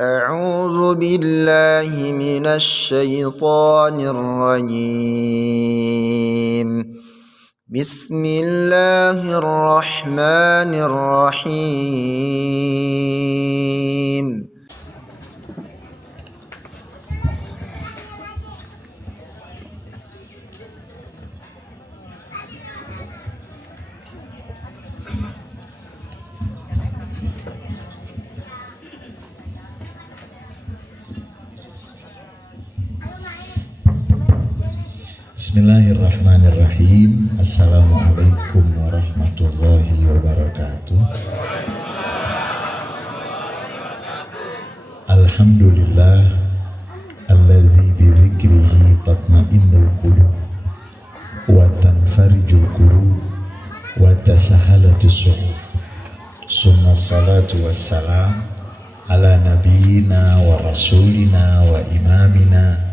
أعوذ بالله من الشيطان الرجيم. بسم الله الرحمن الرحيم. Bismillahirrahmanirrahim. Assalamualaikum warahmatullahi wabarakatuh. Alhamdulillah alladzi bidzikrihi tatma'innul qulub wa tanfarijul qulub wa tasahhalatus su'ud. Summa salatu wassalam ala nabiyyina wa rasulina wa imamina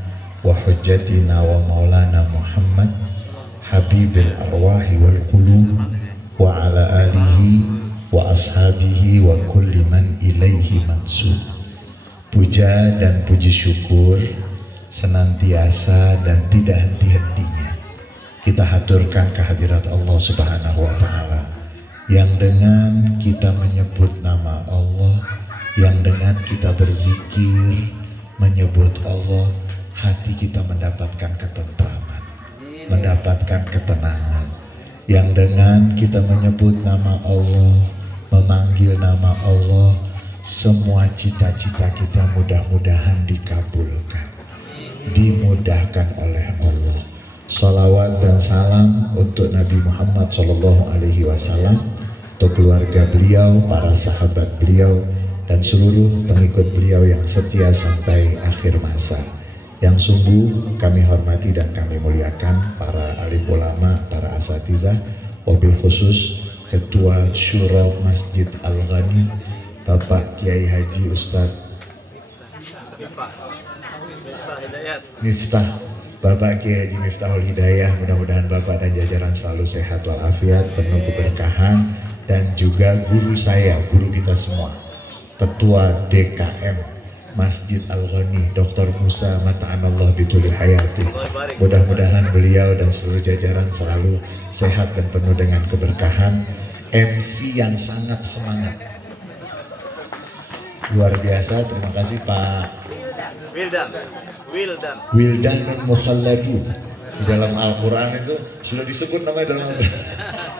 wa hujjatina wa maulana Muhammad habibil arwahi wal qulub wa ala alihi wa ashabihi wa kulli man ilaihi mansub. Puja dan puji syukur senantiasa dan tidak henti-hentinya kita haturkan kehadirat Allah Subhanahu wa taala, yang dengan kita menyebut nama Allah, yang dengan kita berzikir menyebut Allah, hati kita mendapatkan ketentraman, mendapatkan ketenangan. Yang dengan kita menyebut nama Allah, memanggil nama Allah, semua cita-cita kita mudah-mudahan dikabulkan, dimudahkan oleh Allah. Salawat dan salam untuk Nabi Muhammad SAW, untuk keluarga beliau, para sahabat beliau, dan seluruh pengikut beliau yang setia sampai akhir masa. Yang sungguh kami hormati dan kami muliakan para alim ulama, para asatizah, wabil khusus Ketua Syura Masjid Al-Ghani, Bapak Kiai Haji Ustadz Miftah, Bapak Kiai Haji Miftahul Hidayah. Mudah-mudahan Bapak dan jajaran selalu sehat walafiat, penuh keberkahan. Dan juga guru saya, guru kita semua, Ketua DKM Masjid Al-Ghani, Dr. Musa Mata'anallah bituli hayati. Mudah-mudahan beliau dan seluruh jajaran selalu sehat dan penuh dengan keberkahan. MC yang sangat semangat, luar biasa. Terima kasih Pak Wildan dan Mukhalladun. Di dalam Al-Quran itu sudah disebut namanya dalam Al-Quran.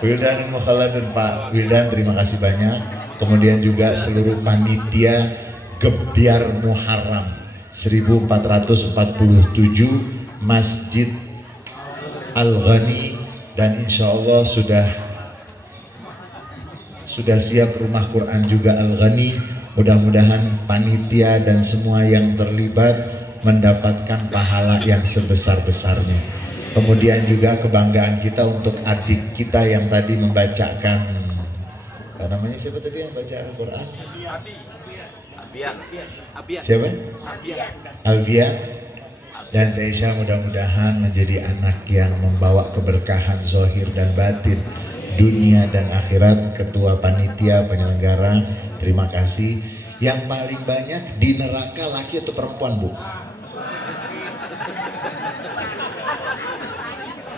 Wildan dan Mukhalladun. Pak Wildan, terima kasih banyak. Kemudian juga seluruh panitia Gebyar Muharram 1447 Masjid Al-Ghani, dan insya Allah sudah siap rumah Quran juga Al-Ghani. Mudah-mudahan panitia dan semua yang terlibat mendapatkan pahala yang sebesar-besarnya. Kemudian juga kebanggaan kita untuk adik kita yang tadi membacakan, namanya siapa tadi yang baca Al-Quran? Siapa? Alvia dan Teisha. Mudah-mudahan menjadi anak yang membawa keberkahan zahir dan batin, dunia dan akhirat. Ketua panitia penyelenggara, terima kasih. Yang paling banyak di neraka laki atau perempuan, Bu?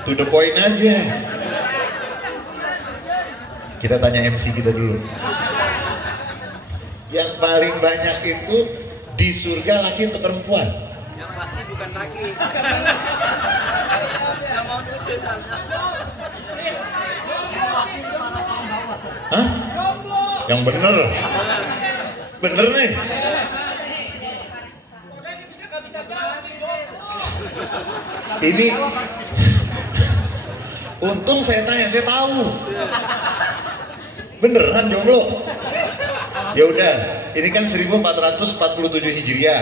To the point aja. Kita tanya MC kita dulu. Yang paling banyak itu di surga laki atau perempuan? Yang pasti bukan laki. Yang mau nuduh sana. Hah? Yang bener? Bener nih? Ini untung saya tanya, saya tahu. Beneran jomblo? Ya udah, ini kan 1447 Hijriah.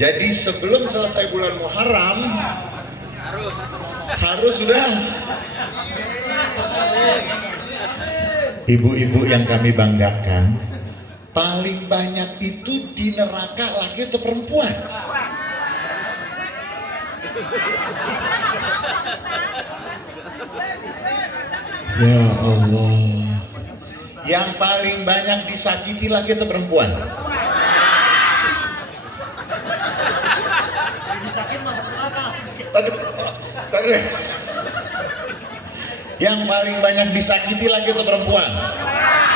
Jadi sebelum selesai bulan Muharram harus sudah. Ibu-ibu yang kami banggakan, paling banyak itu di neraka laki atau perempuan? Ya Allah. Yang paling banyak disakiti laki atau perempuan? Yang paling banyak disakiti laki atau perempuan?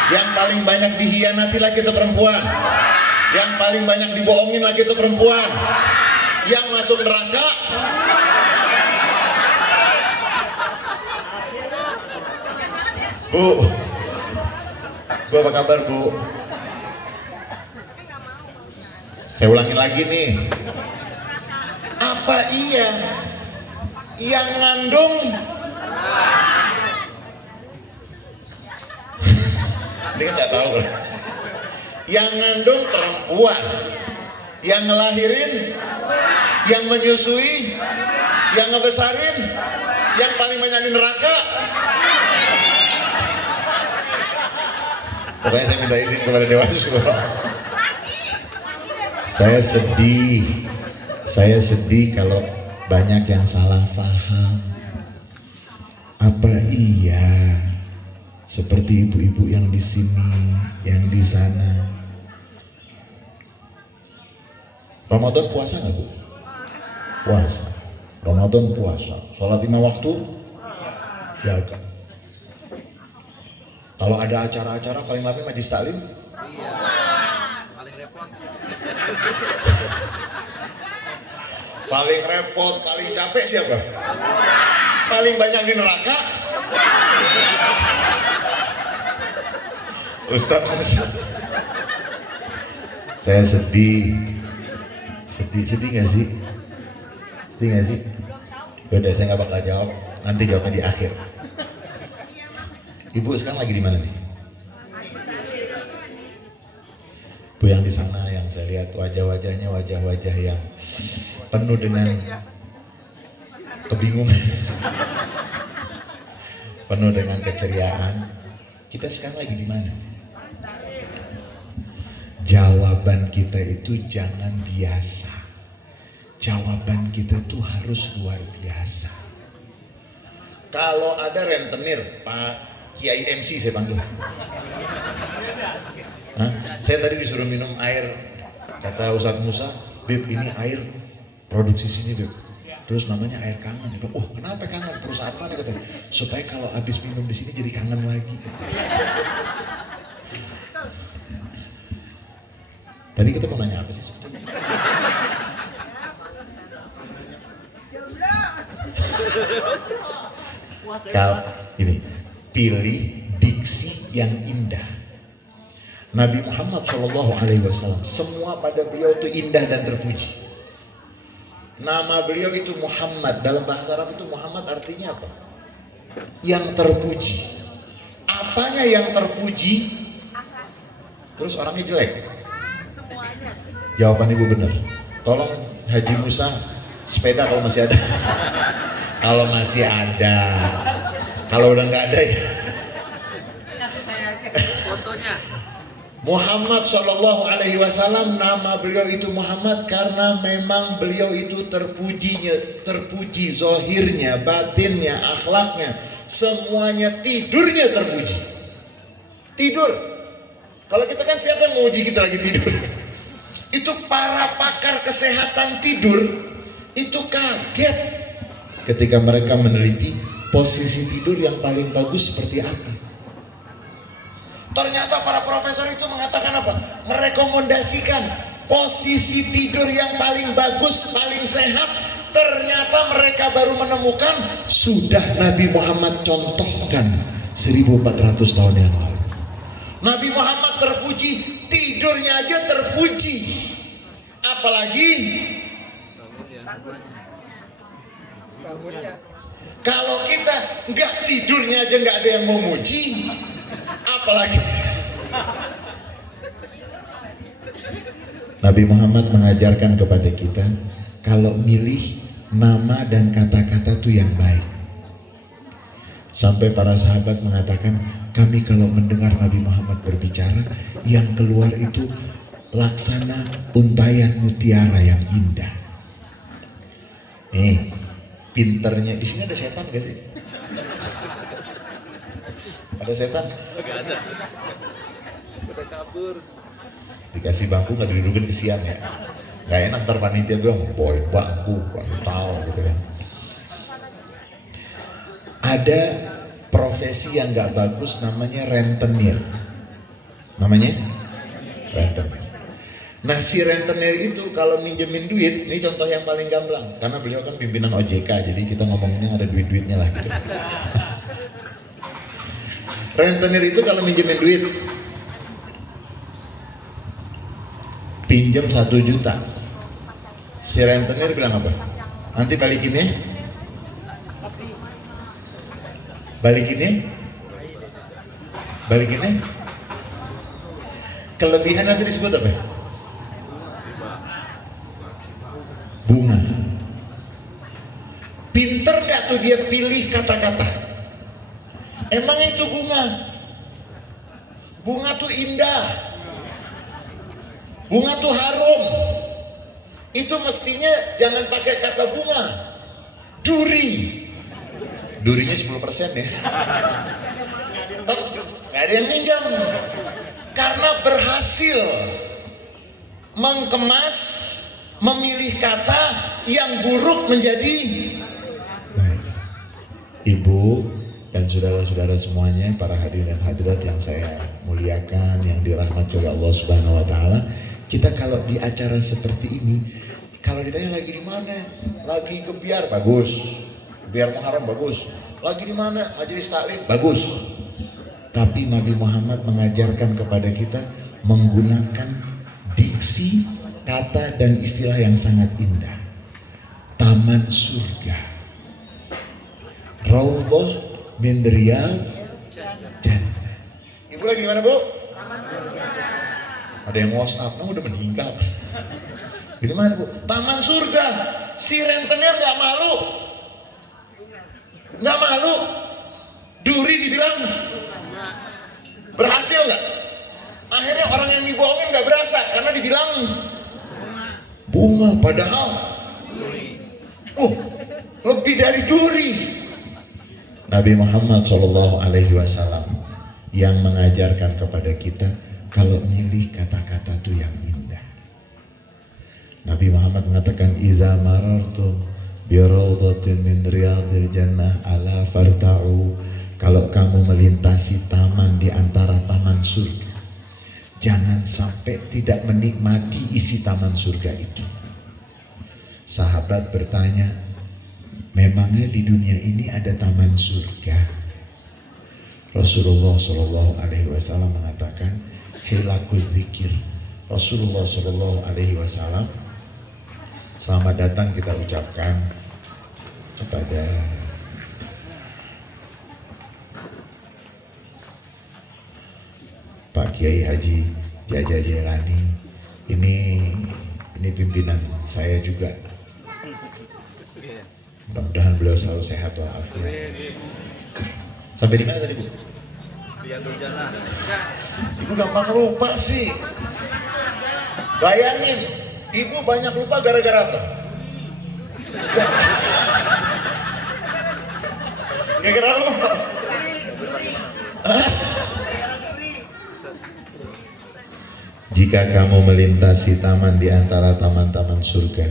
Yang paling banyak dihianati laki atau perempuan? Yang paling banyak dibohongin laki atau perempuan? Yang masuk neraka? Bu, apa kabar Bu? Saya ulangin lagi nih. Apa iya yang ngandung ini kan nggak tahu. Yang ngandung perempuan, yang ngelahirin, yang menyusui, yang ngebesarin, yang paling banyak di neraka. Pokoknya saya minta izin kepada Dewan Syuro. Saya sedih kalau banyak yang salah paham. Apa iya seperti ibu-ibu yang di sini, yang di sana? Ramadan puasa nggak Bu? Puasa. Ramadan puasa. Sholat 5 waktu? Jaga. Kalau ada acara-acara paling lama majlis taklim? Iya. Paling repot. Paling repot, paling capek siapa? Paling banyak di neraka? Ustaz. Saya sedih nggak sih? Sedih nggak sih? Udah, saya nggak bakal jawab. Nanti jawabnya di akhir. Ibu sekarang lagi di mana nih? Bu yang di sana, yang saya lihat wajah-wajahnya wajah-wajah yang penuh dengan kebingungan, penuh dengan keceriaan. Kita sekarang lagi di mana? Jawaban kita itu jangan biasa. Jawaban kita tuh harus luar biasa. Kalau ada rentenir, Pak Kiai MC saya panggil. Hah? Saya tadi disuruh minum air, kata Ustadz Musa, Beb ini air produksi sini Beb. Terus namanya air kangen. Dia bilang, oh kenapa kangen? Perusahaan mana katanya? Supaya kalau habis minum di sini jadi kangen lagi. Tadi kita mau nanya apa sih sebetulnya? Kalau ini pilih diksi yang indah. Nabi Muhammad SAW semua pada beliau itu indah dan terpuji. Nama beliau itu Muhammad, dalam bahasa Arab itu Muhammad artinya apa? Yang terpuji. Apanya yang terpuji? Terus orangnya jelek? Jawaban ibu benar. Tolong Haji Musa sepeda kalau masih ada. Kalau masih ada. Kalau udah nggak ada ya. Fotonya. Muhammad Shallallahu Alaihi Wasallam, nama beliau itu Muhammad karena memang beliau itu terpuji zohirnya, batinnya, akhlaknya, semuanya, tidurnya terpuji. Tidur. Kalau kita kan siapa yang menguji kita lagi tidur? Itu para pakar kesehatan tidur itu kaget ketika mereka meneliti posisi tidur yang paling bagus seperti apa. Ternyata para profesor itu mengatakan apa? Merekomendasikan posisi tidur yang paling bagus, paling sehat. Ternyata mereka baru menemukan sudah Nabi Muhammad contohkan 1400 tahun yang lalu. Nabi Muhammad terpuji, tidurnya aja terpuji. Apalagi kalau kita nggak tidurnya aja nggak ada yang mau muji, apalagi Nabi Muhammad mengajarkan kepada kita kalau milih nama dan kata-kata tuh yang baik. Sampai para sahabat mengatakan, kami kalau mendengar Nabi Muhammad berbicara, yang keluar itu laksana untayan mutiara yang indah. Pinternya, di sini ada setan gak sih? Ada setan? Gak ada. Udah kabur. Dikasih bangku nggak didudukin kesian ya? Nggak enak ntar panitia bilang, boy bangku, bantal gitu kan. Ada profesi yang nggak bagus namanya rentenir. Namanya rentenir. Nah si rentenir itu kalau minjemin duit, ini contoh yang paling gamblang, karena beliau kan pimpinan OJK, jadi kita ngomonginnya ada duit-duitnya lah gitu. Rentenir itu kalau minjemin duit, pinjam 1 juta, si rentenir bilang apa? Nanti balikinnya? Balikinnya? Balikinnya? Kelebihan nanti disebut apa? Bunga. Pinter gak tuh dia pilih kata-kata? Emang itu bunga? Bunga tuh indah. Bunga tuh harum. Itu mestinya jangan pakai kata bunga. Duri. Durinya 10% ya. Gak ada yang minjam. Karena berhasil mengemas, memilih kata yang buruk menjadi baik. Ibu dan saudara-saudara semuanya, para hadirin dan hadirat yang saya muliakan, yang dirahmati oleh Allah Subhanahu wa taala, kita kalau di acara seperti ini, kalau ditanya lagi di mana? Lagi ke biar, bagus. Biar Muharram bagus. Lagi di mana? Majelis taklim, bagus. Tapi Nabi Muhammad mengajarkan kepada kita menggunakan diksi, kata dan istilah yang sangat indah. Taman surga, Raudhah min riyadh jannah. Ibu lagi di mana, Bu? Taman surga. Ada yang WhatsApp, udah meninggal. Di mana, Bu? Taman surga. Si rentenir nggak malu, nggak malu. Duri dibilang berhasil nggak? Akhirnya orang yang dibohongin nggak berasa karena dibilang bunga, padahal lebih dari duri. Nabi Muhammad SAW yang mengajarkan kepada kita kalau milih kata-kata itu yang indah. Nabi Muhammad mengatakan, "Iza marartum bi raudhatin min riyadil jannah ala farta'u." Kalau kamu melintasi taman di antara taman surga, jangan sampai tidak menikmati isi taman surga itu. Sahabat bertanya, memangnya di dunia ini ada taman surga? Rasulullah SAW mengatakan, hilakul zikir. Rasulullah SAW, selamat datang kita ucapkan kepada Pak Kiai Haji Jaja Jelani. Ini pimpinan saya juga. Mudah-mudahan beliau selalu sehat walafiat. Sampai di mana tadi, Bu? Ibu gampang lupa sih. Bayangin, Ibu banyak lupa gara-gara apa? Gara-gara apa? Jika kamu melintasi taman di antara taman-taman surga,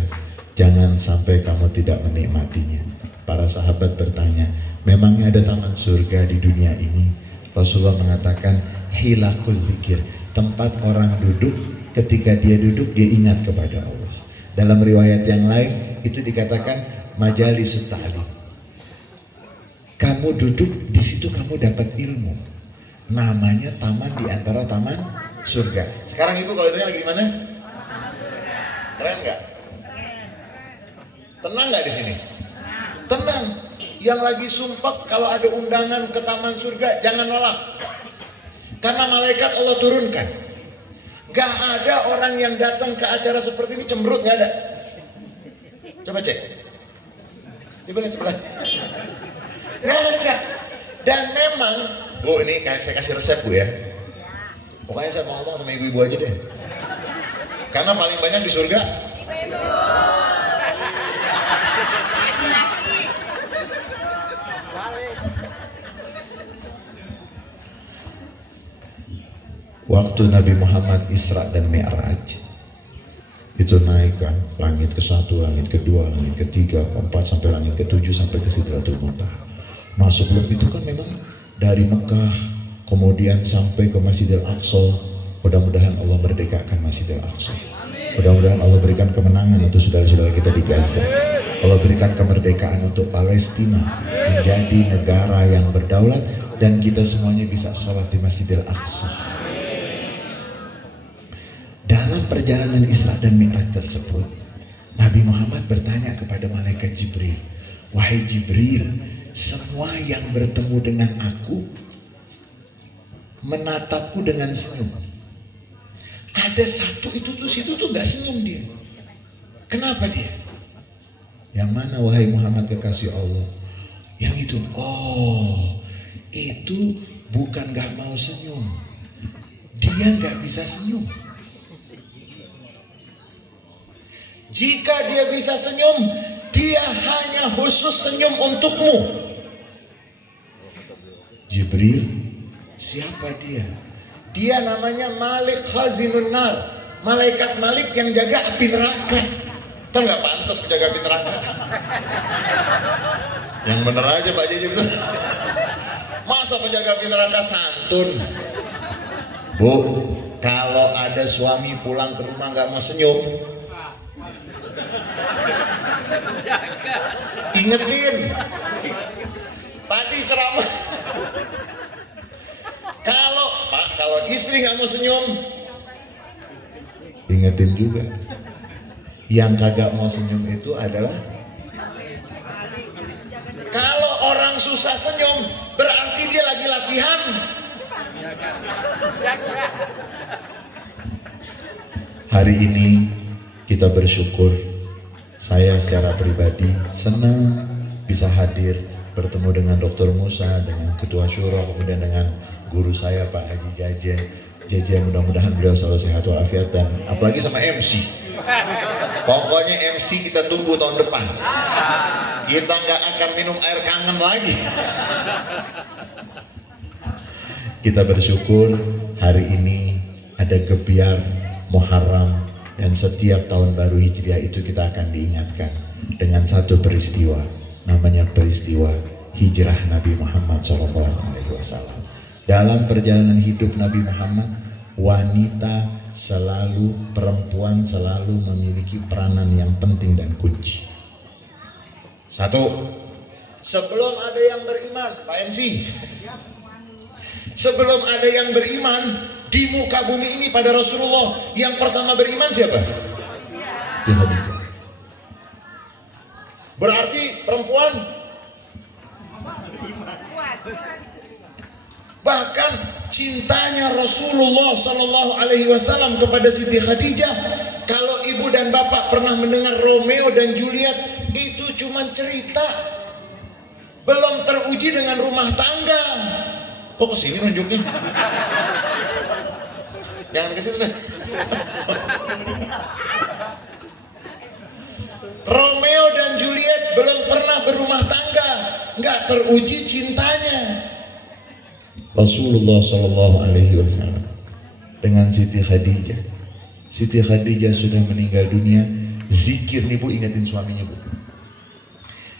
jangan sampai kamu tidak menikmatinya. Para sahabat bertanya, memangnya ada taman surga di dunia ini? Rasulullah mengatakan, hilakul zikir, tempat orang duduk, ketika dia duduk dia ingat kepada Allah. Dalam riwayat yang lain itu dikatakan majalis ta'lim. Kamu duduk di situ, kamu dapat ilmu. Namanya taman di antara taman surga. Sekarang Ibu kalau ditanya lagi di mana? Keren nggak? Tenang nggak di sini? Tenang. Yang lagi sumpah kalau ada undangan ke taman surga jangan nolak. Karena malaikat Allah turunkan. Gak ada orang yang datang ke acara seperti ini cemberut, gak ada. Coba cek. Coba lihat sebelah. Gak ada. Dan memang, Bu, ini saya kasih resep, Bu, ya. Pokoknya saya mau ngomong sama ibu-ibu aja deh. Karena paling banyak di surga waktu Nabi Muhammad Isra dan Mi'raj itu naik kan, langit ke-1, langit ke-2, langit ke-3, ke-4 sampai langit ke-7 sampai ke Sidratul Muntaha. Nah sebelum itu kan memang dari Mekah kemudian sampai ke Masjidil Aqsa. Mudah-mudahan Allah merdekakan Masjidil Aqsa. Mudah-mudahan Allah berikan kemenangan untuk saudara-saudara kita di Gaza. Allah berikan kemerdekaan untuk Palestina menjadi negara yang berdaulat dan kita semuanya bisa sholat di Masjidil Aqsa. Dalam perjalanan Isra dan Mi'raj tersebut, Nabi Muhammad bertanya kepada malaikat Jibril, "Wahai Jibril, semua yang bertemu dengan aku menatapku dengan senyum. Ada satu situ tuh gak senyum dia. Kenapa dia?" "Yang mana wahai Muhammad kekasih Allah?" "Yang itu." "Oh, itu bukan gak mau senyum. Dia gak bisa senyum. Jika dia bisa senyum, dia hanya khusus senyum untukmu." Jibril, siapa dia? Dia namanya Malik Khazinun Nar, malaikat Malik yang jaga api neraka. Kan nggak pantas penjaga api neraka. Yang bener aja Pak Haji juga. Masa penjaga api neraka santun? Bu, kalau ada suami pulang ke rumah nggak mau senyum, ingetin tadi ceramah. Kalau istri nggak mau senyum, ingetin juga. Yang kagak mau senyum itu adalah kalau orang susah senyum, berarti dia lagi latihan. Hari ini kita bersyukur, saya secara pribadi senang bisa hadir bertemu dengan Dr. Musa, dengan Ketua Syuro, kemudian dengan guru saya Pak Haji Jaje. Mudah-mudahan beliau selalu sehat walafiat, dan apalagi sama MC. Pokoknya MC kita tunggu tahun depan. Kita nggak akan minum air kangen lagi. Kita bersyukur hari ini ada gebiar Muharram, dan setiap tahun baru Hijriah itu kita akan diingatkan dengan satu peristiwa, namanya peristiwa hijrah Nabi Muhammad SAW. Dalam perjalanan hidup Nabi Muhammad, wanita selalu, perempuan selalu memiliki peranan yang penting dan kunci. Satu, sebelum ada yang beriman, Pak MC, sebelum ada yang beriman di muka bumi ini pada Rasulullah, yang pertama beriman siapa? Khadijah. Berarti perempuan. Bahkan cintanya Rasulullah Sallallahu Alaihi Wasallam kepada Siti Khadijah, kalau ibu dan bapak pernah mendengar Romeo dan Juliet, itu cuma cerita, belum teruji dengan rumah tangga. Kok kesini nunjuknya? Jangan ke situ deh. Romeo dan Juliet belum pernah berumah tangga, nggak teruji cintanya. Rasulullah Shallallahu Alaihi Wasallam dengan Siti Khadijah. Siti Khadijah sudah meninggal dunia. Zikir nih Bu, ingetin suaminya Bu.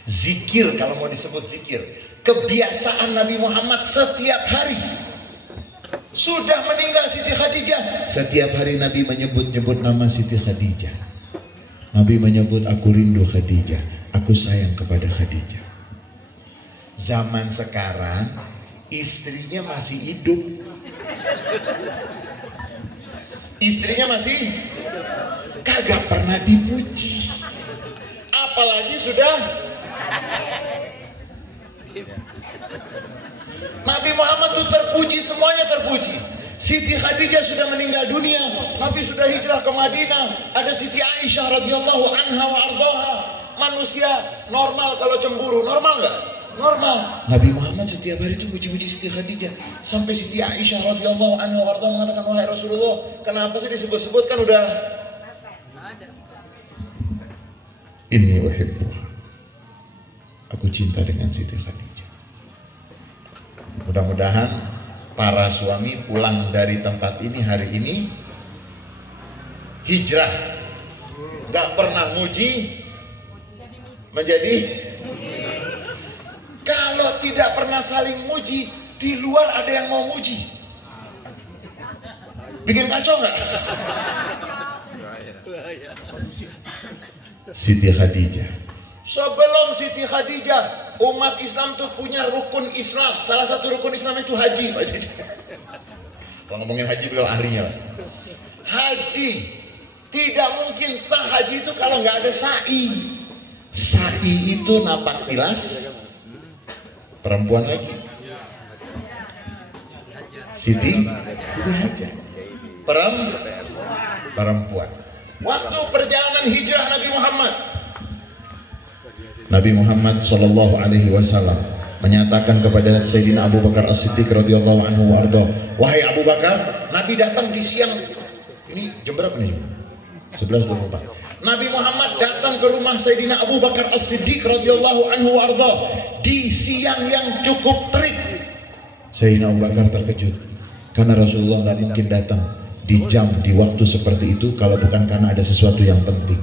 Zikir, kalau mau disebut zikir, kebiasaan Nabi Muhammad setiap hari. Sudah meninggal Siti Khadijah, setiap hari Nabi menyebut-nyebut nama Siti Khadijah. Nabi menyebut, aku rindu Khadijah, aku sayang kepada Khadijah. Zaman sekarang istrinya masih hidup, istrinya masih kagak pernah dipuji, apalagi sudah. Nabi Muhammad itu terpuji, semuanya terpuji. Siti Khadijah sudah meninggal dunia, Nabi sudah hijrah ke Madinah. Ada Siti Aisyah radhiyallahu anha wa ardhaha. Manusia normal kalau cemburu, normal nggak? Normal. Nabi Muhammad setiap hari itu puji-puji Siti Khadijah, sampai Siti Aisyah radhiyallahu anha wa ardhaha mengatakan, wahai Rasulullah, kenapa sih disebut-sebut, kan udah inni uhibbuha, aku cinta dengan Siti Khadijah. Mudah-mudahan para suami pulang dari tempat ini hari ini hijrah, gak pernah muji menjadi. Kalau Kalau tidak pernah saling muji, di luar ada yang mau muji. Bikin kacau nggak? Siti Khadijah. Sebelum Siti Khadijah, umat Islam tuh punya rukun Islam. Salah satu rukun Islam itu haji. Kalau ngomongin haji, beliau ahlinya. Haji, tidak mungkin sah haji itu kalau nggak ada sa'i. Sa'i itu napak tilas, perempuan lagi. Siti Hajah, perempuan. Waktu perjalanan hijrah Nabi Muhammad Shallallahu Alaihi Wasallam menyatakan kepada Sayyidina Abu Bakar As-Siddiq radhiyallahu anhu wardo, wahai Abu Bakar, Nabi datang di siang ini jam berapa nih? 11:24. Nabi Muhammad datang ke rumah Sayyidina Abu Bakar As-Siddiq radhiyallahu anhu wardo di siang yang cukup terik. Sayyidina Abu Bakar terkejut karena Rasulullah nggak mungkin datang di waktu seperti itu kalau bukan karena ada sesuatu yang penting.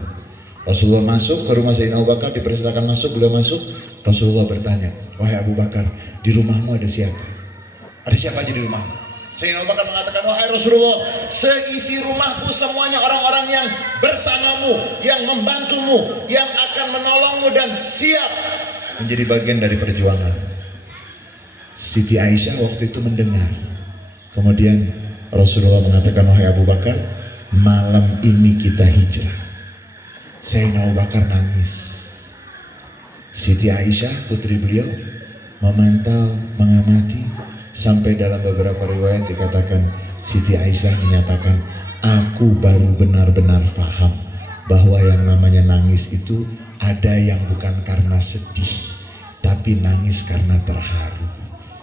Rasulullah masuk ke rumah Sayyidina Abu Bakar, dipersilakan masuk, beliau masuk. Rasulullah bertanya, wahai Abu Bakar, di rumahmu ada siapa? Ada siapa aja di rumahmu? Sayyidina Abu Bakar mengatakan, wahai Rasulullah, seisi rumahku semuanya orang-orang yang bersamamu, yang membantumu, yang akan menolongmu dan siap menjadi bagian dari perjuangan. Siti Aisyah waktu itu mendengar. Kemudian Rasulullah mengatakan, wahai Abu Bakar, malam ini kita hijrah. Sayyidina Abu Bakar nangis. Siti Aisyah, putri beliau, memantau, mengamati, sampai dalam beberapa riwayat dikatakan Siti Aisyah menyatakan, aku baru benar-benar paham bahwa yang namanya nangis itu ada yang bukan karena sedih, tapi nangis karena terharu.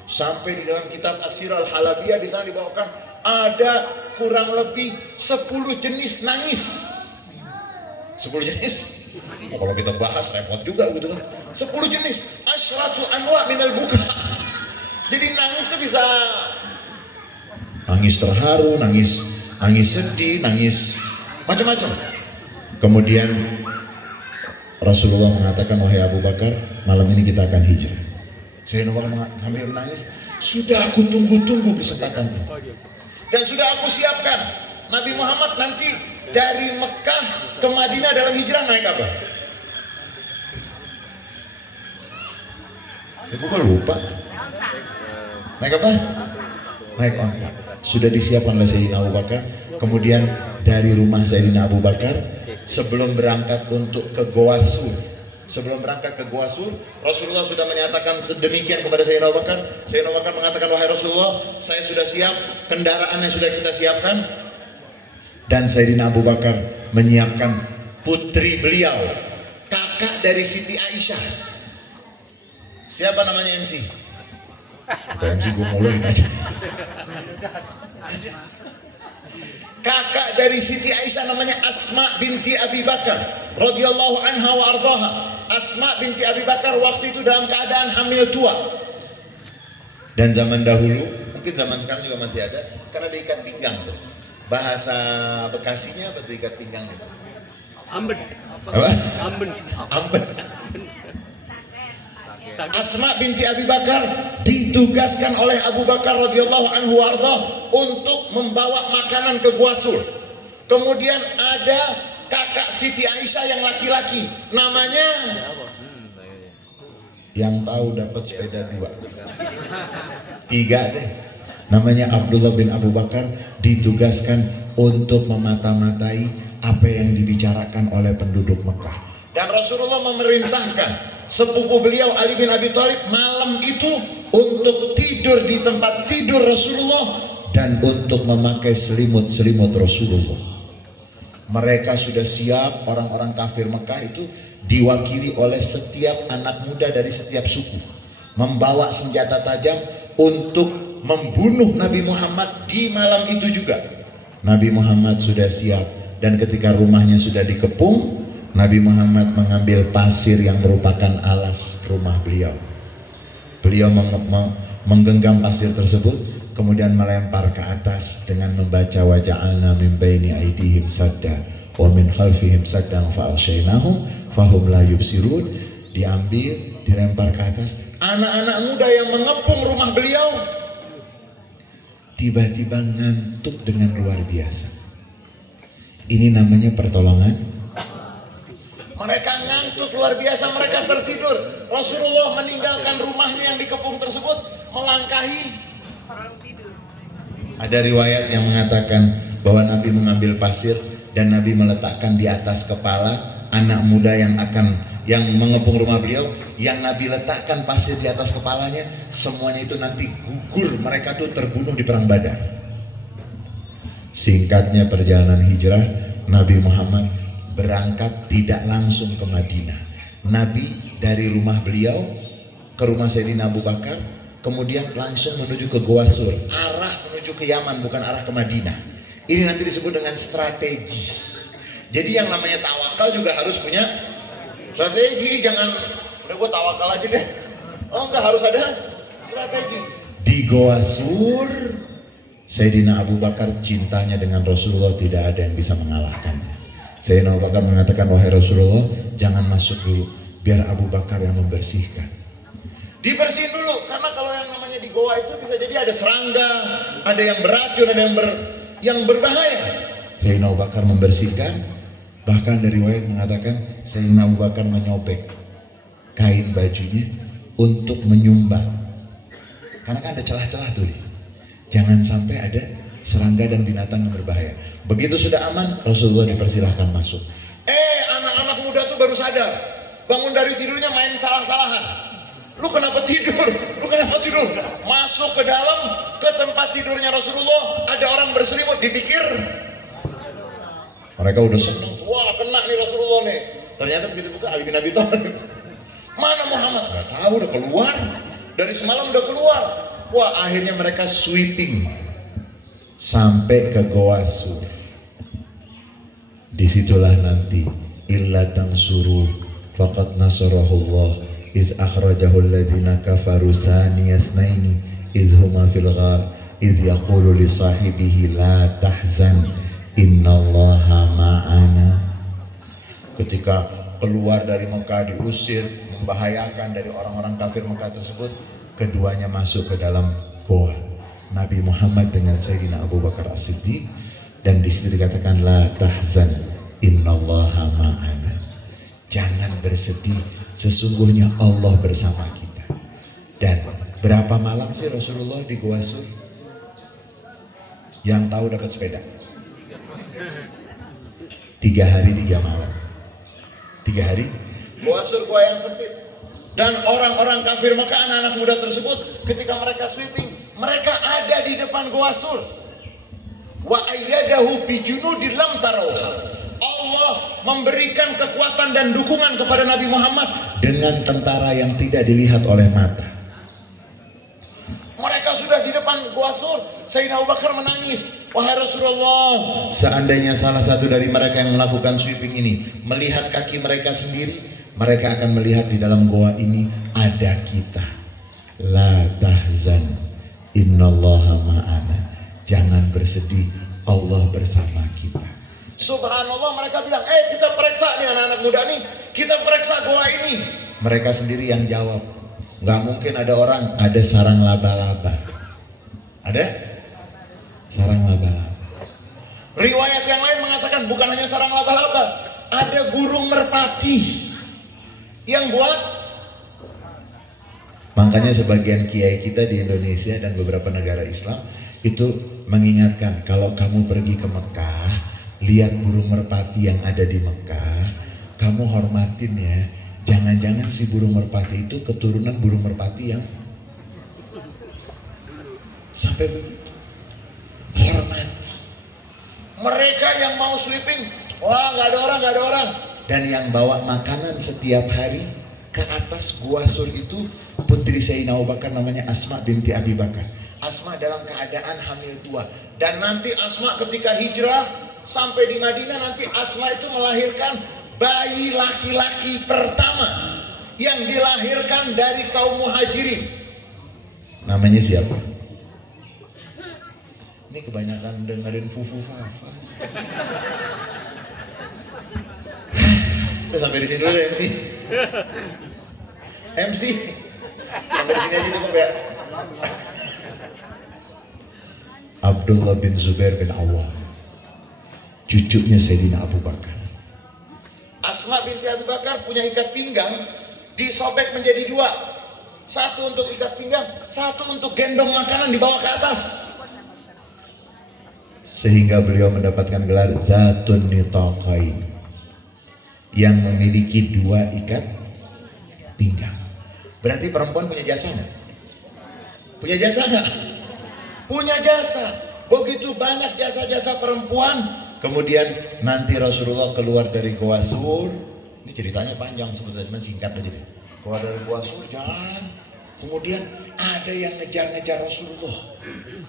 Sampai di dalam kitab As-Sir Al-Halabiyah di sana dibawakan ada kurang lebih 10 jenis nangis. 10 jenis. Oh, kalau kita bahas repot juga gitu kan. 10 jenis. Asyratu anwa minal buka. Jadi nangis itu bisa nangis terharu, nangis sedih, nangis macam-macam. Kemudian Rasulullah mengatakan, wahai Abu Bakar, malam ini kita akan hijrah. Sayyidina Abu Bakar sambil menangis, sudah aku tunggu-tunggu kesempatannya. Dan sudah aku siapkan. Nabi Muhammad nanti dari Mekah ke Madinah dalam hijrah naik apa? Ibu kok lupa? Naik apa? Naik onta. Sudah disiapkan oleh Sayyidina Abu Bakar. Kemudian dari rumah Sayyidina Abu Bakar, sebelum berangkat untuk ke Goa Sur, Rasulullah sudah menyatakan sedemikian kepada Sayyidina Abu Bakar. Sayyidina Abu Bakar mengatakan, wahai Rasulullah, saya sudah siap, kendaraannya sudah kita siapkan. Dan Sayyidina Abu Bakar menyiapkan putri beliau, kakak dari Siti Aisyah. Siapa namanya MC? MC gue mulu aja. Kakak dari Siti Aisyah namanya Asma binti Abi Bakar radhiyallahu anha wa ardhaha. Asma binti Abi Bakar waktu itu dalam keadaan hamil tua. Dan zaman dahulu, mungkin zaman sekarang juga masih ada, karena ada ikat pinggang tuh. Bahasa Bekasinya apa tuh ikat pinggang itu? Amben. Apa? Amben. Asma binti Abi Bakar ditugaskan oleh Abu Bakar radhiyallahu anhu warḍah untuk membawa makanan ke Gua Sur. Kemudian ada kakak Siti Aisyah yang laki-laki, namanya yang tahu dapat sepeda 2, 3 deh. Namanya Abdullah bin Abu Bakar, ditugaskan untuk memata-matai apa yang dibicarakan oleh penduduk Mekah. Dan Rasulullah memerintahkan sepupu beliau Ali bin Abi Thalib malam itu untuk tidur di tempat tidur Rasulullah dan untuk memakai selimut-selimut Rasulullah. Mereka sudah siap, orang-orang kafir Mekah itu diwakili oleh setiap anak muda dari setiap suku, membawa senjata tajam untuk membunuh Nabi Muhammad di malam itu juga. Nabi Muhammad sudah siap, dan ketika rumahnya sudah dikepung, Nabi Muhammad mengambil pasir yang merupakan alas rumah beliau. Beliau menggenggam pasir tersebut, kemudian melempar ke atas dengan membaca wa ja'alna min baini aydihim sadda wa min khalfihim saddan fa aghshaynahum fahum la yubsirun. diambil, dilempar ke atas. Anak-anak muda yang mengepung rumah beliau tiba-tiba ngantuk dengan luar biasa. Ini namanya pertolongan. Mereka ngantuk luar biasa, mereka tertidur. Rasulullah meninggalkan rumahnya yang dikepung tersebut, melangkahi. Ada riwayat yang mengatakan bahwa Nabi mengambil pasir dan Nabi meletakkan di atas kepala anak muda yang mengepung rumah beliau. Yang Nabi letakkan pasir di atas kepalanya, semuanya itu nanti gugur, mereka tuh terbunuh di perang Badar. Singkatnya perjalanan hijrah, Nabi Muhammad berangkat tidak langsung ke Madinah. Nabi dari rumah beliau ke rumah Sayyidina Abu Bakar, kemudian langsung menuju ke Goa Sur, arah menuju ke Yaman, bukan arah ke Madinah. Ini nanti disebut dengan strategi. Jadi yang namanya tawakal juga harus punya strategi. Jangan udah gue tawakal aja deh. Oh enggak, harus ada strategi. Di Goa Sur, Sayyidina Abu Bakar cintanya dengan Rasulullah tidak ada yang bisa mengalahkannya. Sayyidina Abu Bakar mengatakan, wahai Rasulullah, jangan masuk dulu, biar Abu Bakar yang membersihkan. Dibersihin dulu, karena kalau yang namanya di goa itu bisa jadi ada serangga, ada yang beracun, ada yang berbahaya. Sayyidina Abu Bakar membersihkan. Bahkan dari riwayat mengatakan Sayyidina Abu Bakar menyobek kain bajunya untuk menyumbang, karena kan ada celah-celah tuh, jangan sampai ada serangga dan binatang yang berbahaya. Begitu sudah aman, Rasulullah dipersilahkan masuk. Anak-anak muda tuh baru sadar, bangun dari tidurnya main salah-salahan. Lu kenapa tidur? Lu kenapa tidur? Masuk ke dalam, ke tempat tidurnya Rasulullah, ada orang berselimut, dipikir mereka udah seneng, wah kena nih Rasulullah nih. Ternyata begitu buka, Ali bin Abi Thalib. Mana Muhammad? Gak tahu, udah keluar. Dari semalam udah keluar. Wah, akhirnya mereka sweeping sampai ke Goa Sur. Disitulah nanti illa tansuru faqad nasarahullah iz akhrajahu alladhina kafaru thaniya itsnaini iz huma fil ghar iz yaqulu li sahibihi la tahzan innallaha ma'ana. Ketika keluar dari Mekah, diusir, membahayakan dari orang-orang kafir Mekah tersebut, keduanya masuk ke dalam goa. Nabi Muhammad dengan Sayyidina Abu Bakar As-Siddiq, dan di situ dikatakan la tahzan innallaha ma'ana. Jangan bersedih, sesungguhnya Allah bersama kita. Dan berapa malam sih Rasulullah di Goa Sur? Yang tahu dapat sepeda. 3 hari 3 malam. 3 hari. Goa Sur, goa yang sempit. Dan orang-orang kafir Mekah, anak-anak muda tersebut, ketika mereka sweeping, mereka ada di depan Goa Sur. Wa ayyadahu bi junudin lam tarawha. Allah memberikan kekuatan dan dukungan kepada Nabi Muhammad dengan tentara yang tidak dilihat oleh mata. Mereka sudah di depan Goa Sur. Sayyidina Abu Bakar menangis. Wahai Rasulullah, seandainya salah satu dari mereka yang melakukan sweeping ini melihat kaki mereka sendiri, mereka akan melihat di dalam goa ini ada kita. La tahzan innallaha ma'ana. Jangan bersedih, Allah bersama kita. Subhanallah, mereka bilang, kita periksa nih anak-anak muda nih, kita periksa goa ini. Mereka sendiri yang jawab, nggak mungkin ada orang, ada sarang laba-laba. Ada? Sarang laba-laba. Riwayat yang lain mengatakan bukan hanya sarang laba-laba, ada burung merpati yang buat. Makanya sebagian kiai kita di Indonesia dan beberapa negara Islam itu mengingatkan, kalau kamu pergi ke Mekah, lihat burung merpati yang ada di Mekah, kamu hormatin ya. Jangan-jangan si burung merpati itu keturunan burung merpati yang sampai begitu. Hormat. Mereka yang mau sweeping, wah nggak ada orang. Dan yang bawa makanan setiap hari ke atas Goa Sur itu putri Sayyidina Abu Bakar, namanya Asma binti Abi Bakar. Asma dalam keadaan hamil tua. Dan nanti Asma ketika hijrah sampai di Madinah, nanti Asma itu melahirkan bayi laki-laki pertama yang dilahirkan dari kaum muhajirin. Namanya siapa? Ini kebanyakan dengerin Fufu Fafas. Udah sampai di sini dulu ya MC. MC. Sampai sini aja cukup ya. Abdullah bin Zubair bin Awam, cucunya Sayyidina Abu Bakar. Asma binti Abu Bakar punya ikat pinggang, disobek menjadi dua. Satu untuk ikat pinggang, satu untuk gendong makanan dibawa ke atas. Sehingga beliau mendapatkan gelar Zatun Nitaqain, yang memiliki dua ikat pinggang. Berarti perempuan punya jasa nggak? Punya jasa nggak? Punya jasa. Begitu banyak jasa-jasa perempuan. Kemudian nanti Rasulullah keluar dari Gua Sur. Ini ceritanya panjang sebetulnya, singkat aja deh. Keluar dari Gua Sur, jalan. Kemudian ada yang ngejar-ngejar Rasulullah.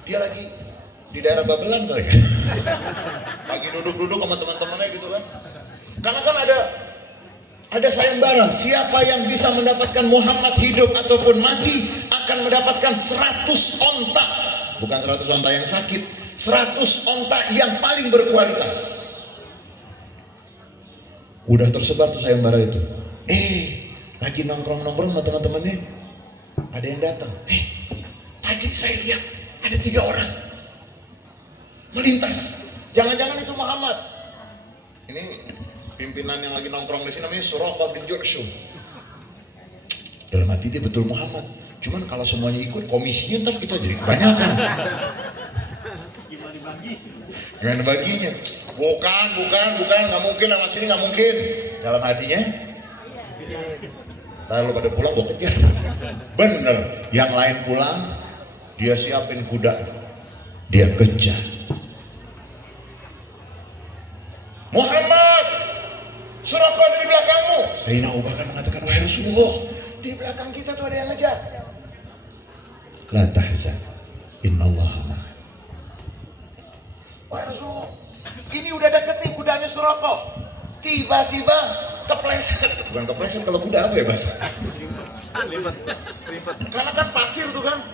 Dia lagi di daerah Babelan kali ya. Lagi duduk-duduk sama teman-temannya gitu kan. Karena kan ada sayembara, siapa yang bisa mendapatkan Muhammad hidup ataupun mati akan mendapatkan 100 onta. Bukan 100 onta yang sakit, 100 onta yang paling berkualitas. Udah tersebar tuh sayembara itu. Lagi nongkrong-nongkrong sama teman-temannya, ada yang datang. Tadi saya lihat ada 3 orang melintas. Jangan-jangan itu Muhammad. Ini pimpinan yang lagi nongkrong di sini namanya Suraqah bin Ju'shum. Dalam hati dia betul Muhammad. Cuman kalau semuanya ikut komisinya ntar kita jadi kebanyakan. Gimana baginya? Bukan, nggak mungkin sama sini, nggak mungkin. Dalam hatinya, kalau pada pulang gua kejar. Bener, yang lain pulang, dia siapin kuda, dia kejar. Muhammad, Suraqah ada di belakangmu. Sayyidina Abu Bakar mengatakan, wahai Rasulullah, di belakang kita tuh ada yang ngejar. La tahzan, innallaha ma'ana. Wahai Rasulullah, ini udah deket nih kudanya Suraqah. Tiba-tiba kepleset. Bukan kepleset, kalau kuda apa ya bahasa? Karena kan pasir tuh kan.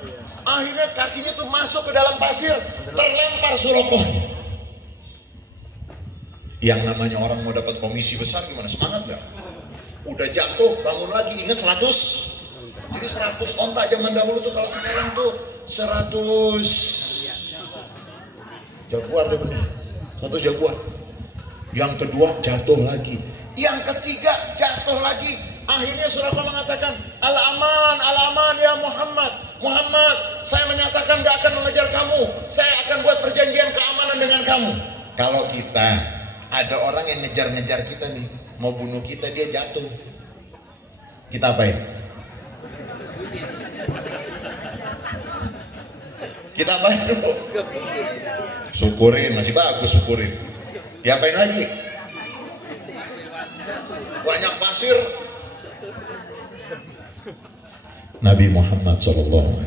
Akhirnya kakinya tuh masuk ke dalam pasir, terlempar Suraqah. Yang namanya orang mau dapat komisi besar gimana, semangat gak? Udah jatuh, bangun lagi, ingat 100. Jadi 100 onta zaman dahulu tuh, kalau sekarang tuh 100 jaguar deh bener. 100 jaguar. Yang kedua jatuh lagi. Yang ketiga jatuh lagi. Akhirnya Suraqah mengatakan, Al-aman ya Muhammad. Muhammad, saya menyatakan gak akan mengejar kamu. Saya akan buat perjanjian keamanan dengan kamu. Kalau kita ada orang yang ngejar-ngejar kita nih, mau bunuh kita, dia jatuh, kita apain? Kita apain dulu? Syukurin, masih bagus syukurin. Diapain lagi? Banyak pasir. Nabi Muhammad SAW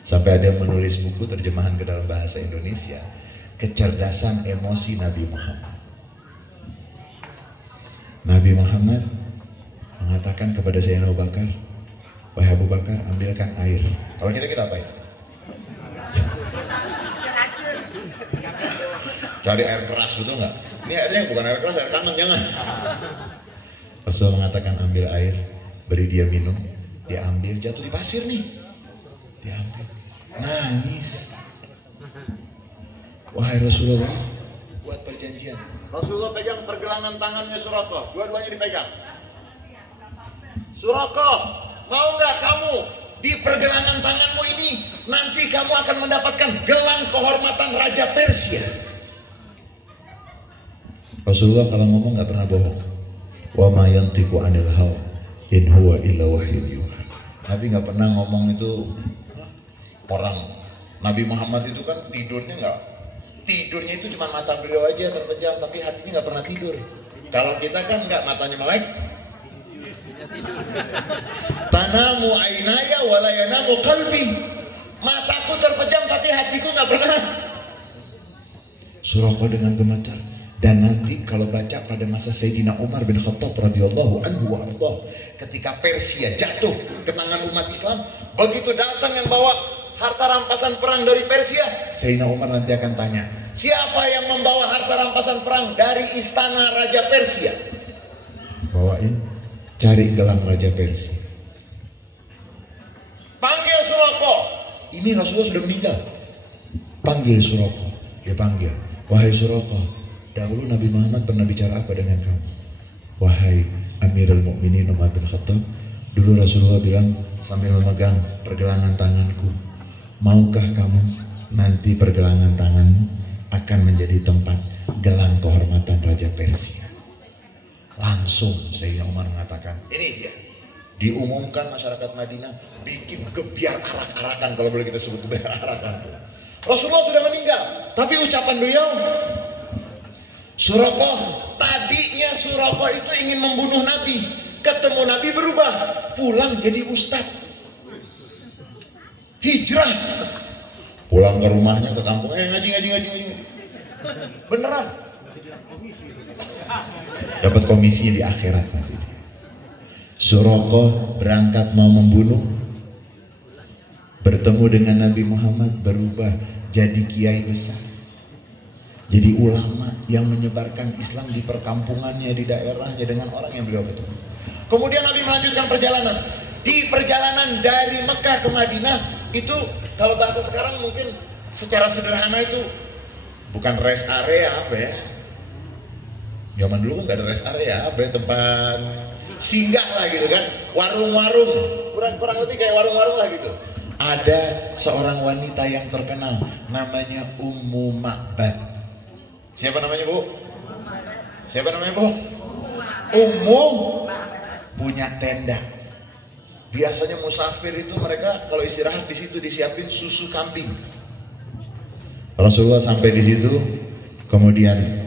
sampai ada yang menulis buku terjemahan ke dalam bahasa Indonesia, kecerdasan emosi Nabi Muhammad. Nabi Muhammad mengatakan kepada Sayyidina Abu Bakar, wahai Abu Bakar, ambilkan air. Kalau kita apain? Cari air keras, betul nggak? Ini airnya bukan air keras, air kangen, jangan. Rasul mengatakan ambil air, beri dia minum, dia ambil, jatuh di pasir nih, dia ambil, nangis. Wahai Rasulullah, buat perjanjian. Rasulullah pegang pergelangan tangannya Suraqah, dua-duanya dipegang. Suraqah, mau nggak kamu di pergelangan tanganmu ini nanti kamu akan mendapatkan gelang kehormatan Raja Persia. Rasulullah kalau ngomong nggak pernah bohong. Wa ma yantiqu 'anil hawa in huwa illa wahyun yuha. Nabi nggak pernah ngomong itu. Orang Nabi Muhammad itu kan tidurnya itu cuma mata beliau aja terpejam, tapi hatinya nggak pernah tidur. Kalau kita kan nggak, matanya melek. Tanamu ainaya wala yanamu qalbi. Mataku terpejam tapi hatiku nggak pernah. Suraqah dengan gemetar. Dan nanti kalau baca pada masa Sayyidina Umar bin Khattab radhiyallahu anhu wa ardhah, ketika Persia jatuh ke tangan umat Islam, begitu datang yang bawa harta rampasan perang dari Persia, Sayyidina Umar nanti akan tanya, siapa yang membawa harta rampasan perang dari istana Raja Persia? Bawain, cari gelang Raja Persia. Ini Rasulullah sudah meninggal. Panggil Suraqah. Dia panggil, wahai Suraqah, dahulu Nabi Muhammad pernah bicara apa dengan kamu? Wahai Amirul Mukminin Umar bin Khattab, dulu Rasulullah bilang sambil memegang pergelangan tanganku, maukah kamu nanti pergelangan tanganmu akan menjadi tempat gelang kehormatan Raja Persia? Langsung Sayyidina Umar mengatakan, ini dia. Diumumkan masyarakat Madinah, bikin gebiar arak-arakan, kalau boleh kita sebut gebiar arakan. Rasulullah sudah meninggal, tapi ucapan beliau, Suraqah, tadinya Suraqah itu ingin membunuh Nabi, ketemu Nabi berubah, pulang jadi ustadz, hijrah, pulang ke rumahnya, ke kampung, ngaji, beneran, dapat komisi di akhirat nanti. Suraqah berangkat mau membunuh, bertemu dengan Nabi Muhammad, berubah jadi kiai besar, jadi ulama yang menyebarkan Islam di perkampungannya, di daerahnya dengan orang yang beliau ketemu. Kemudian Nabi melanjutkan perjalanan. Di perjalanan dari Mekah ke Madinah itu, kalau bahasa sekarang mungkin secara sederhana itu bukan rest area apa ya? Zaman dulu kan nggak ada rest area, apa ya, tempat singgah lah gitu kan, warung-warung, kurang lebih kayak warung-warung lah gitu. Ada seorang wanita yang terkenal, namanya Ummu Ma'bad. Siapa namanya Bu? Siapa namanya Bu? Ummu punya tenda. Biasanya musafir itu mereka kalau istirahat di situ disiapin susu kambing. Rasulullah sampai di situ, kemudian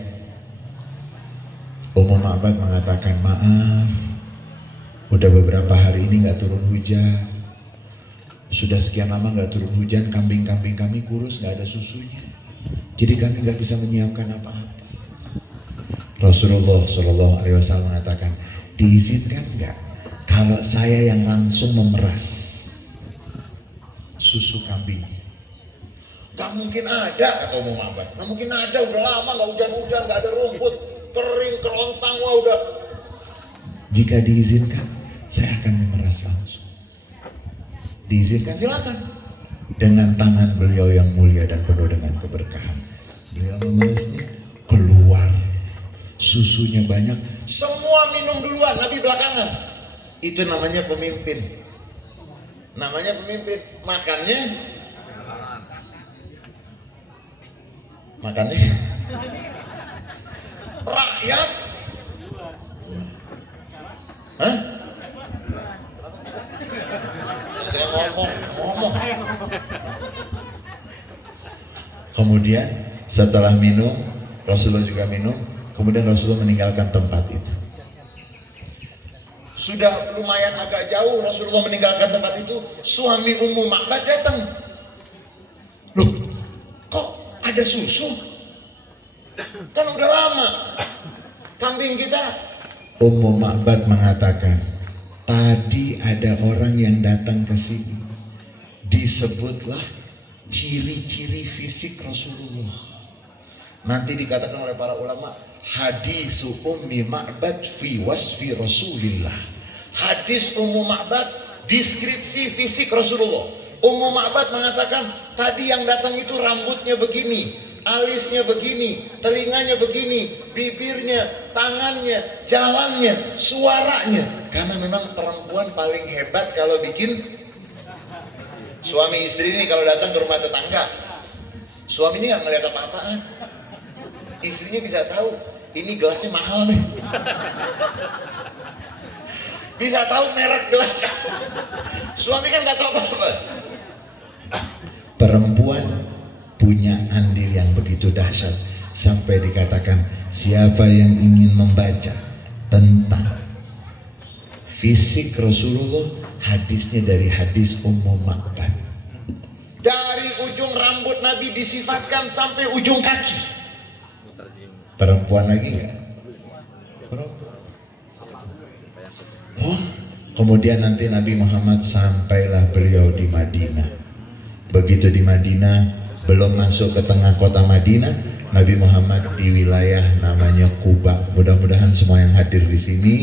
Ummu Ma'bad mengatakan, maaf, udah beberapa hari ini nggak turun hujan. Sudah sekian lama nggak turun hujan, kambing-kambing kami kurus, nggak ada susunya. Jadi kami nggak bisa menyiapkan apa-apa. Rasulullah Shallallahu Alaihi Wasallam mengatakan, diizinkan nggak kalau saya yang langsung memeras susu kambing? Gak mungkin ada, kata Ummu Ma'bad. Gak mungkin ada, udah lama nggak hujan-hujan, nggak ada rumput, kering, kerontang, wah udah. Jika diizinkan, saya akan memeras langsung. Diizinkan, silakan. Dengan tangan beliau yang mulia dan penuh dengan keberkahan, beliau memerasnya, keluar susunya banyak, semua minum duluan, Nabi belakangan. Itu namanya pemimpin. Namanya pemimpin. Makannya rakyat. Hah? Saya ngomong. Kemudian setelah minum, Rasulullah juga minum. Kemudian Rasulullah meninggalkan tempat itu. Sudah lumayan agak jauh Rasulullah meninggalkan tempat itu, suami Ummu Ma'bad datang. Loh, kok ada susu? Kan udah lama kambing kita. Ummu Ma'bad mengatakan, tadi ada orang yang datang ke sini, disebutlah ciri-ciri fisik Rasulullah. Nanti dikatakan oleh para ulama, hadisu Ummi Ma'bad fi wasfi Rasulillah. Hadis Ummu Ma'bad, deskripsi fisik Rasulullah. Ummu Ma'bad mengatakan, tadi yang datang itu rambutnya begini, alisnya begini, telinganya begini, bibirnya, tangannya, jalannya, suaranya. Karena memang perempuan paling hebat kalau bikin suami istri ini kalau datang ke rumah tetangga. Suami ini nggak ngeliat apa-apaan. Istrinya bisa tahu, ini gelasnya mahal nih. Bisa tahu merek gelas. Suami kan nggak tahu apa-apa. Perempuan punya andil yang begitu dahsyat sampai dikatakan, siapa yang ingin membaca tentang fisik Rasulullah, hadisnya dari hadis Ummu Ma'bad. Dari ujung rambut Nabi disifatkan sampai ujung kaki. Perempuan lagi nggak? Oh, kemudian nanti Nabi Muhammad sampailah beliau di Madinah. Begitu di Madinah, belum masuk ke tengah kota Madinah, Nabi Muhammad di wilayah namanya Quba. Mudah-mudahan semua yang hadir di sini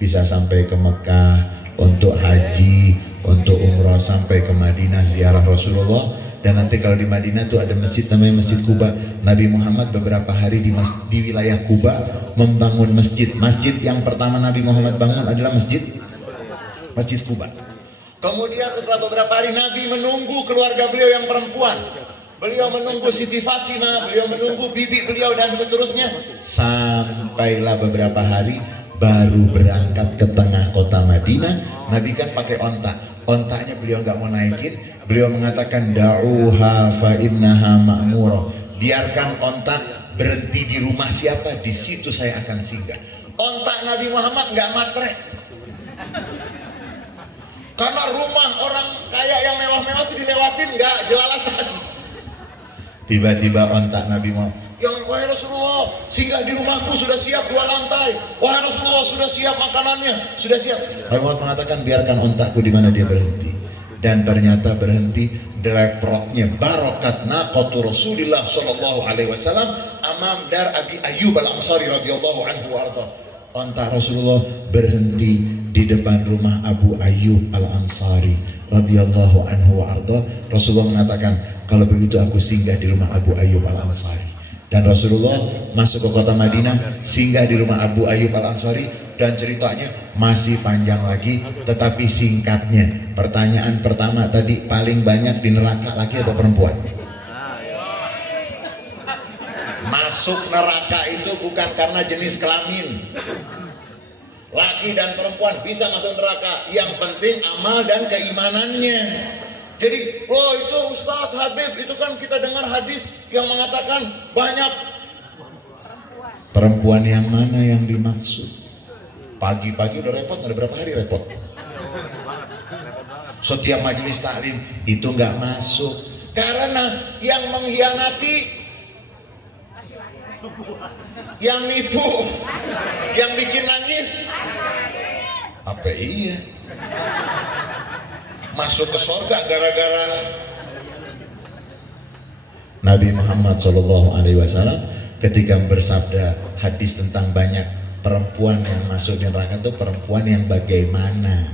bisa sampai ke Mekah untuk haji, untuk umrah sampai ke Madinah ziarah Rasulullah. Dan nanti kalau di Madinah tuh ada masjid namanya Masjid Quba. Nabi Muhammad beberapa hari di wilayah Quba membangun masjid. Masjid yang pertama Nabi Muhammad bangun adalah Masjid Quba. Kemudian setelah beberapa hari Nabi menunggu keluarga beliau yang perempuan. Beliau menunggu Siti Fatimah, beliau menunggu bibi beliau dan seterusnya. Sampailah beberapa hari baru berangkat ke tengah kota Madinah. Nabi kan pakai onta. Ontanya beliau nggak mau naikin. Beliau mengatakan da'uha fa innaha ma'murah. Biarkan onta berhenti di rumah siapa, di situ saya akan singgah. Onta Nabi Muhammad nggak matre. Karena rumah orang kaya yang mewah-mewah itu dilewatin nggak jelalatan. Tiba-tiba onta Nabi Muhammad, wahai Rasulullah, singgah di rumahku sudah siap 2 lantai. Wahai Rasulullah, sudah siap makanannya, sudah siap. Nabi Muhammad mengatakan biarkan ontaku di mana dia berhenti. Dan ternyata berhenti dreproknya barokat naqatu Rasulillah sallallahu alaihi wasallam amam dar Abi Ayyub al-Ansari radhiyallahu anhu warda. Onta Rasulullah berhenti di depan rumah Abu Ayyub al-Ansari radhiyallahu anhu warda. Rasulullah mengatakan, kalau begitu aku singgah di rumah Abu Ayyub al-Ansari. Dan Rasulullah masuk ke kota Madinah, singgah di rumah Abu Ayyub al-Ansari. Dan ceritanya masih panjang lagi, tetapi singkatnya, pertanyaan pertama tadi, paling banyak di neraka laki atau perempuan? Masuk neraka itu bukan karena jenis kelamin. Laki dan perempuan bisa masuk neraka, yang penting amal dan keimanannya. Jadi, loh itu Ustadz Habib, itu kan kita dengar hadis yang mengatakan banyak perempuan. Yang mana yang dimaksud? Pagi-pagi udah repot, ada berapa hari repot? Setiap majelis taklim itu nggak masuk. Karena yang mengkhianati, yang nipu, yang bikin nangis, apa iya? Masuk ke surga gara-gara Nabi Muhammad SAW ketika bersabda hadis tentang banyak perempuan yang masuk di neraka itu perempuan yang bagaimana?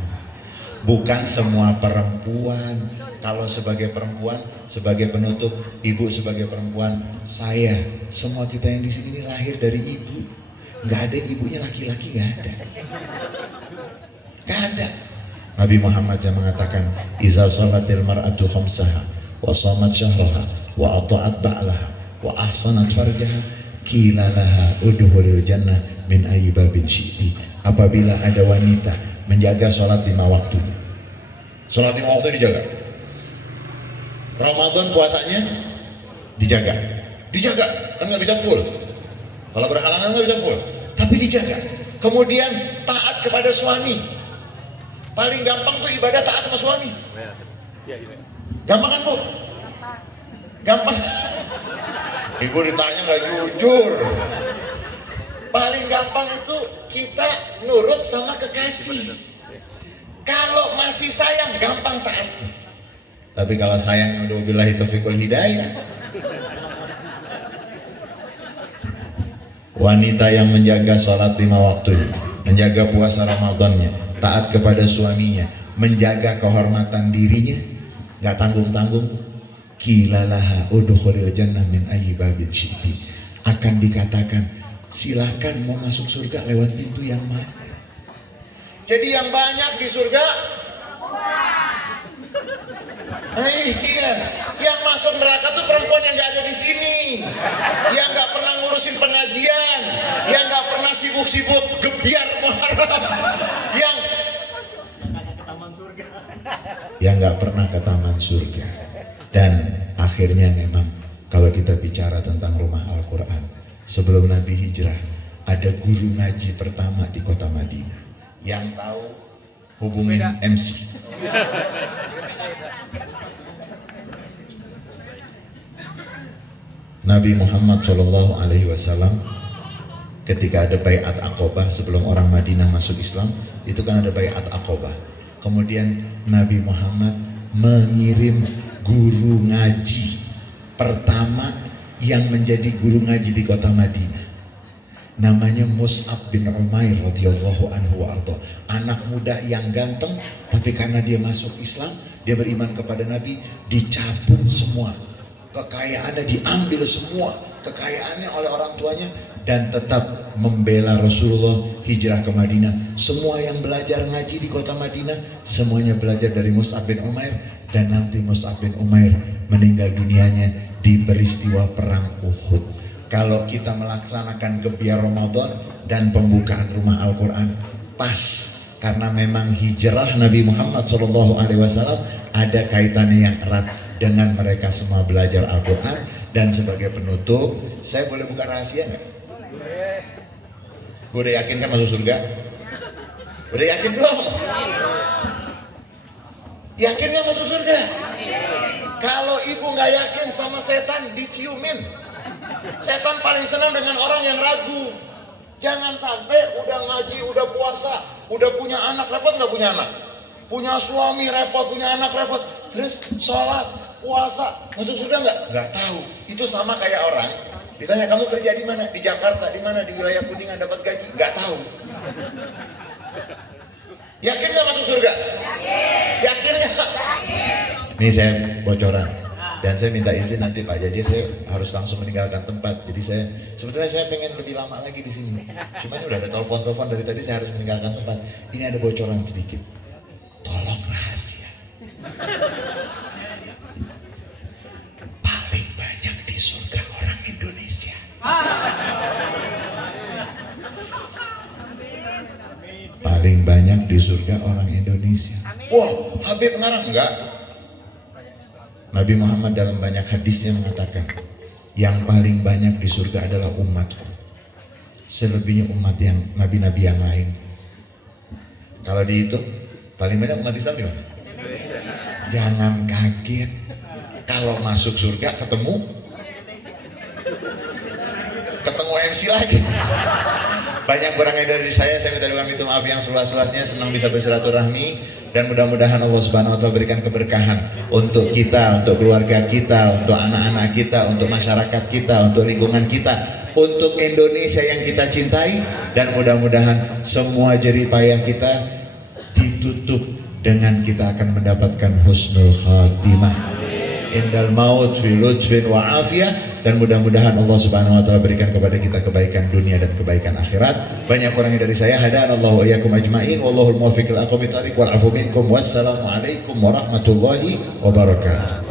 Bukan semua perempuan. Kalau sebagai perempuan, sebagai penutup, ibu sebagai perempuan, saya, semua kita yang di sini ini lahir dari ibu. Nggak ada ibunya laki-laki, nggak ada. Nggak ada. Nabi Muhammad yang mengatakan, "Iza shalatil mar'atu khamsaha wa shamat syahraha wa ata'at ba'laha wa ahsanat farjaha qila laha udkhulil jannah min ayyi babin syi'ti." Apabila ada wanita menjaga sholat 5 waktu, sholat 5 waktu dijaga, Ramadan puasanya dijaga, kan nggak bisa full, kalau berhalangan nggak bisa full, tapi dijaga. Kemudian taat kepada suami, paling gampang tuh ibadah taat sama suami. Gampang kan Bu? Gampang. Ibu ditanya nggak jujur. Paling gampang itu kita nurut sama kekasih. Kalau masih sayang, gampang taat. Tapi kalau sayang, udah billahi taufiqul hidayah. Wanita yang menjaga sholat 5 waktu, menjaga puasa Ramadannya, taat kepada suaminya, menjaga kehormatan dirinya, nggak tanggung-tanggung, qilalaha udkhulil jannah min ayyi babin syi'ti, akan dikatakan silahkan mau masuk surga lewat pintu yang mana. Jadi yang banyak di surga iya, yang masuk neraka tuh perempuan yang nggak ada di sini, yang nggak pernah ngurusin pengajian, yang nggak pernah sibuk-sibuk gebiar Muharram, yang nggak pernah ke taman surga. Dan akhirnya memang kalau kita bicara tentang rumah Al-Quran, sebelum Nabi hijrah ada guru ngaji pertama di kota Madinah. Yang tahu hubungin MC. Nabi Muhammad SAW ketika ada Baiat Aqobah, sebelum orang Madinah masuk Islam, itu kan ada Baiat Aqobah. Kemudian Nabi Muhammad mengirim guru ngaji pertama yang menjadi guru ngaji di kota Madinah. Namanya Mus'ab bin Umair radhiyallahu anhu wa arda. Anak muda yang ganteng tapi Tapi karena dia masuk Islam, dia beriman kepada Nabi, dicabut semua. Kekayaannya diambil semua, kekayaannya oleh orang tuanya, dan tetap membela Rasulullah hijrah ke Madinah. Semua yang belajar ngaji di kota Madinah, semuanya belajar dari Mus'ab bin Umair, dan nanti Mus'ab bin Umair meninggal dunianya di peristiwa perang Uhud. Kalau kita melaksanakan gebiar Ramadan dan pembukaan rumah Al-Quran, pas. Karena memang hijrah Nabi Muhammad SAW ada kaitannya yang erat dengan mereka semua belajar Al-Quran. Dan sebagai penutup, saya boleh buka rahasia nggak? Udah yakin kan masuk surga? Udah yakin belum? Yakin nggak masuk surga? Kalau ibu nggak yakin sama setan, diciumin. Setan paling senang dengan orang yang ragu. Jangan sampai udah ngaji, udah puasa, udah punya anak, repot nggak punya anak? Punya suami repot, punya anak repot. Terus sholat, puasa, masuk surga nggak? Nggak tahu. Itu sama kayak orang ditanya, kamu kerja di mana? Di Jakarta, di mana? Di wilayah Kuningan, dapat gaji? Nggak tahu. Yakin nggak masuk surga? Yakin nggak? Ini saya bocoran. Dan saya minta izin nanti Pak Jaji, saya harus langsung meninggalkan tempat. Jadi sebetulnya saya pengen lebih lama lagi di sini. Cuman udah ada telepon dari tadi, saya harus meninggalkan tempat. Ini ada bocoran sedikit. Tolong rahasia. Paling banyak di surga orang Indonesia. Paling banyak di surga orang Indonesia. Wah, Habib ngarang enggak? Nabi Muhammad dalam banyak hadisnya mengatakan, yang paling banyak di surga adalah umatku. Selebihnya umat yang nabi-nabi yang lain. Kalau dihitung, paling banyak umat Islam di mana? Jangan kaget kalau masuk surga ketemu MC lagi. Banyak kurangnya dari saya minta doa minta maaf yang seluas-luasnya. Senang bisa bersilaturahmi dan mudah-mudahan Allah Subhanahu wa taala berikan keberkahan untuk kita, untuk keluarga kita, untuk anak-anak kita, untuk masyarakat kita, untuk lingkungan kita, untuk Indonesia yang kita cintai, dan mudah-mudahan semua jerih payah kita ditutup dengan kita akan mendapatkan husnul khatimah indal maut fi lutfin wa afiyah. Dan mudah-mudahan Allah Subhanahu wa taala berikan kepada kita kebaikan dunia dan kebaikan akhirat. Banyak kurangnya dari saya. Hadanallahu wa iyyakum ajma'in. Wallahul muwaffiq ila aqwamit thariq wal 'afu minkum. Wassalamu alaikum warahmatullahi wabarakatuh.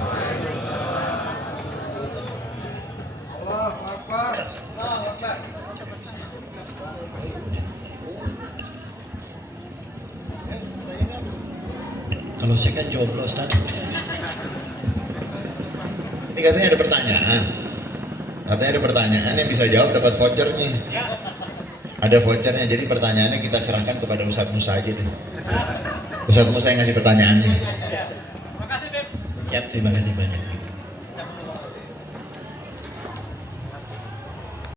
Kalau saya kan jomblo Ustaz. Ini katanya ada pertanyaan. Katanya ada pertanyaan yang bisa jawab dapat vouchernya. Ada vouchernya, jadi pertanyaannya kita serahkan kepada Ustadz Musa aja deh. Ustadz Musa yang ngasih pertanyaannya. Siap, terima kasih banyak.